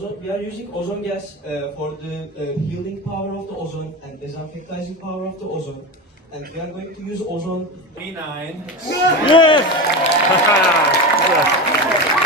ozone, we are using ozone gas uh, for the uh, healing power of the ozone and disinfecting power of the ozone. And we are going to use ozone 29. oldu.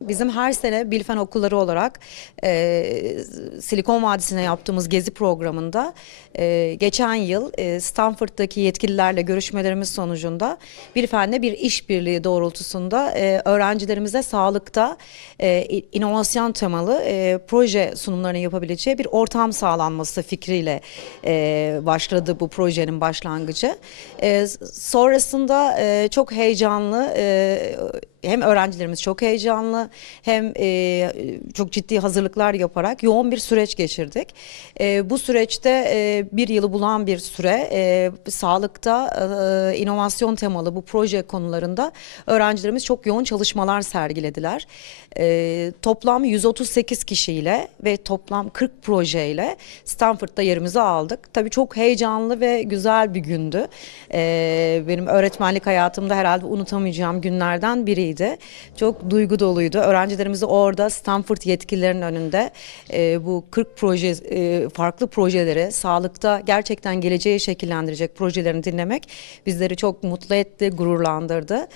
Bizim her sene Bilfen okulları olarak e, Silikon Vadisi'ne yaptığımız gezi programında e, geçen yıl e, Stanford'daki yetkililerle görüşmelerimiz sonucunda Bilfen'le bir işbirliği doğrultusunda e, öğrencilerimize sağlıkta e, inovasyon temalı e, proje sunumlarını yapabileceği bir ortam sağlanması fikriyle e, başladı bu projenin başlangıcı. E, sonrasında e, çok heyecanlı e, hem öğrencilerimiz çok heyecanlı hem e, çok ciddi hazırlıklar yaparak yoğun bir süreç geçirdik. E, bu süreçte e, bir yılı bulan bir süre e, sağlıkta e, inovasyon temalı bu proje konularında öğrencilerimiz çok yoğun çalışmalar sergilediler. E, toplam 138 kişiyle ve toplam 40 projeyle Stanford'da yerimizi aldık. Tabii çok heyecanlı ve güzel bir gündü. E, benim öğretmenlik hayatımda herhalde unutamayacağım günlerden biriydi. Çok duygu doluydu. Öğrencilerimizi orada Stanford yetkililerinin önünde e, bu 40 proje e, farklı projeleri sağlıkta gerçekten geleceği şekillendirecek projelerini dinlemek bizleri çok mutlu etti, gururlandırdı.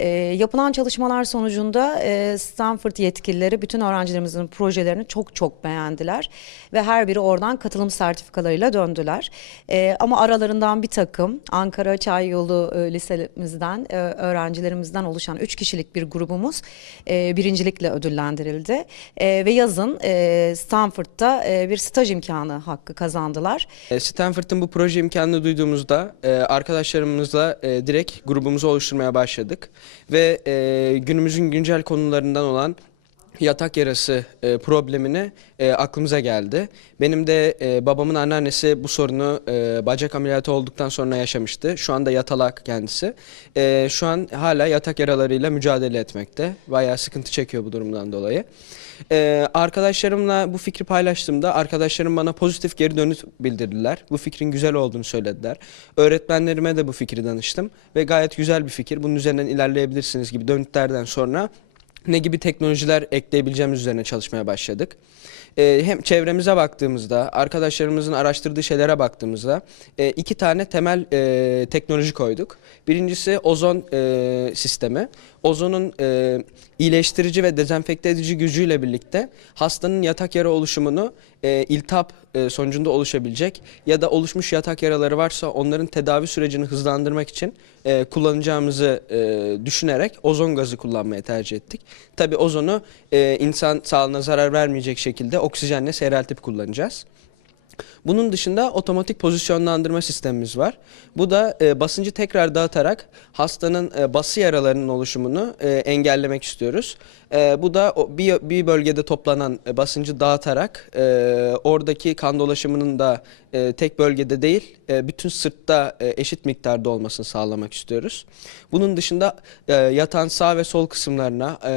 E, yapılan çalışmalar sonucunda e, Stanford yetkilileri bütün öğrencilerimizin projelerini çok çok beğendiler ve her biri oradan katılım sertifikalarıyla döndüler. E, ama aralarından bir takım Ankara Çayyolu e, lisemizden e, öğrencilerimizden oluşan 3 kişilik bir grubumuz e, birincilikle ödüllendirildi E, ve yazın e, Stanford'da e, bir staj imkanı hakkı kazandılar. E, Stanford'ın bu proje imkanını duyduğumuzda e, arkadaşlarımızla e, direkt grubumuzu oluşturmaya başladık. Ve e, günümüzün güncel konularından olan yatak yarası e, problemini e, aklımıza geldi. Benim de e, babamın anneannesi bu sorunu e, bacak ameliyatı olduktan sonra yaşamıştı. Şu anda yatalak kendisi. E, şu an hala yatak yaralarıyla mücadele etmekte. Bayağı sıkıntı çekiyor bu durumdan dolayı. Ee, arkadaşlarımla bu fikri paylaştığımda arkadaşlarım bana pozitif geri dönüş bildirdiler. Bu fikrin güzel olduğunu söylediler. Öğretmenlerime de bu fikri danıştım ve gayet güzel bir fikir. Bunun üzerinden ilerleyebilirsiniz gibi dönütlerden sonra ne gibi teknolojiler ekleyebileceğimiz üzerine çalışmaya başladık. Ee, hem çevremize baktığımızda, arkadaşlarımızın araştırdığı şeylere baktığımızda e, iki tane temel e, teknoloji koyduk. Birincisi ozon e, sistemi. Ozonun e, iyileştirici ve dezenfekte edici gücüyle birlikte hastanın yatak yara oluşumunu e, iltihap e, sonucunda oluşabilecek ya da oluşmuş yatak yaraları varsa onların tedavi sürecini hızlandırmak için e, kullanacağımızı e, düşünerek ozon gazı kullanmaya tercih ettik. Tabi ozonu e, insan sağlığına zarar vermeyecek şekilde oksijenle seyreltip kullanacağız. Bunun dışında otomatik pozisyonlandırma sistemimiz var. Bu da e, basıncı tekrar dağıtarak hastanın e, bası yaralarının oluşumunu e, engellemek istiyoruz. E, bu da o, bir, bir bölgede toplanan e, basıncı dağıtarak e, oradaki kan dolaşımının da e, tek bölgede değil e, bütün sırtta e, eşit miktarda olmasını sağlamak istiyoruz. Bunun dışında e, yatan sağ ve sol kısımlarına e,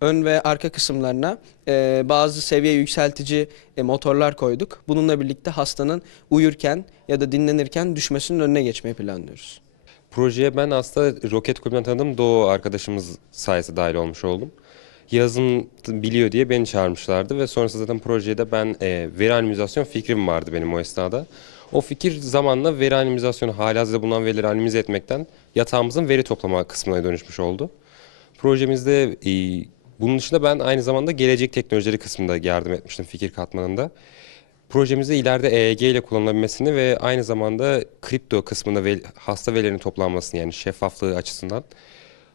ön ve arka kısımlarına e, bazı seviye yükseltici e, motorlar koyduk. Bununla birlikte hastanın uyurken ya da dinlenirken düşmesinin önüne geçmeyi planlıyoruz. Projeye ben aslında Roket Kulübü'nden tanıdığım Doğu arkadaşımız sayesinde dahil olmuş oldum. Yazım biliyor diye beni çağırmışlardı ve sonrasında zaten projeye de ben e, veri anonimizasyon fikrim vardı benim o esnada. O fikir zamanla veri anonimizasyonu halihazırda bulunan verileri anonimize etmekten yatağımızın veri toplama kısmına dönüşmüş oldu. Projemizde e, bunun dışında ben aynı zamanda gelecek teknolojileri kısmında yardım etmiştim fikir katmanında. Projemizde ileride EEG ile kullanılabilmesini ve aynı zamanda kripto kısmında ve hasta verilerinin toplanmasını yani şeffaflığı açısından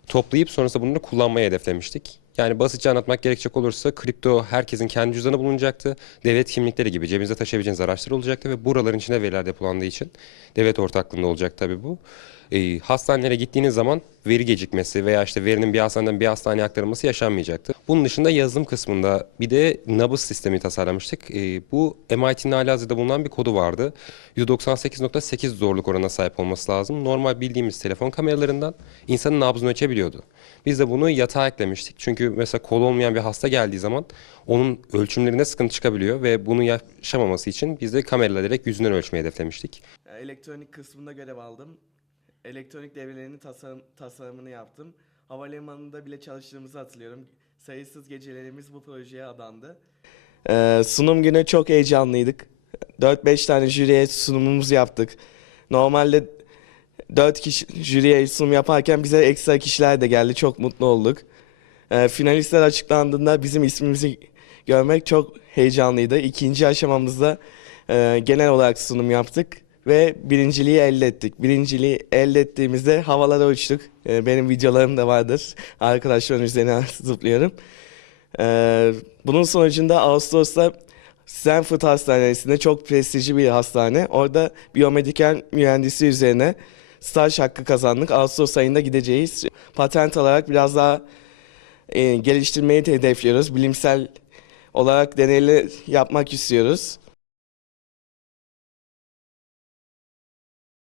toplayıp sonrasında bunları kullanmayı hedeflemiştik. Yani basitçe anlatmak gerekecek olursa kripto herkesin kendi cüzdanı bulunacaktı. Devlet kimlikleri gibi cebinizde taşıyabileceğiniz araçlar olacaktı ve buraların içine veriler depolandığı için devlet ortaklığında olacak tabii bu. Ee, hastanelere gittiğiniz zaman veri gecikmesi veya işte verinin bir hastaneden bir hastaneye aktarılması yaşanmayacaktı. Bunun dışında yazılım kısmında bir de nabız sistemi tasarlamıştık. Ee, bu MIT'nin halihazırda bulunan bir kodu vardı. %98.8 zorluk oranına sahip olması lazım. Normal bildiğimiz telefon kameralarından insanın nabzını ölçebiliyordu. Biz de bunu yatağa eklemiştik. Çünkü mesela kol olmayan bir hasta geldiği zaman onun ölçümlerinde sıkıntı çıkabiliyor ve bunu yaşamaması için biz de kameralarla direkt yüzünden ölçmeyi hedeflemiştik. Elektronik kısmında görev aldım. Elektronik devrelerinin tasarım, tasarımını yaptım. Havalimanında bile çalıştığımızı hatırlıyorum. Sayısız gecelerimiz bu projeye adandı. Ee, sunum günü çok heyecanlıydık. 4-5 tane jüriye sunumumuzu yaptık. Normalde 4 kişi jüriye sunum yaparken bize ekstra kişiler de geldi. Çok mutlu olduk. Ee, finalistler açıklandığında bizim ismimizi görmek çok heyecanlıydı. İkinci aşamamızda e, genel olarak sunum yaptık ve birinciliği elde ettik. Birinciliği elde ettiğimizde havalara uçtuk. Ee, benim videolarım da vardır. Arkadaşların üzerine zıplıyorum. Ee, bunun sonucunda Ağustos'ta Stanford Hastanesi'nde çok prestijli bir hastane. Orada biyomedikal mühendisi üzerine staj hakkı kazandık. Ağustos ayında gideceğiz. Patent alarak biraz daha e, geliştirmeyi de hedefliyoruz. Bilimsel olarak deneyler yapmak istiyoruz.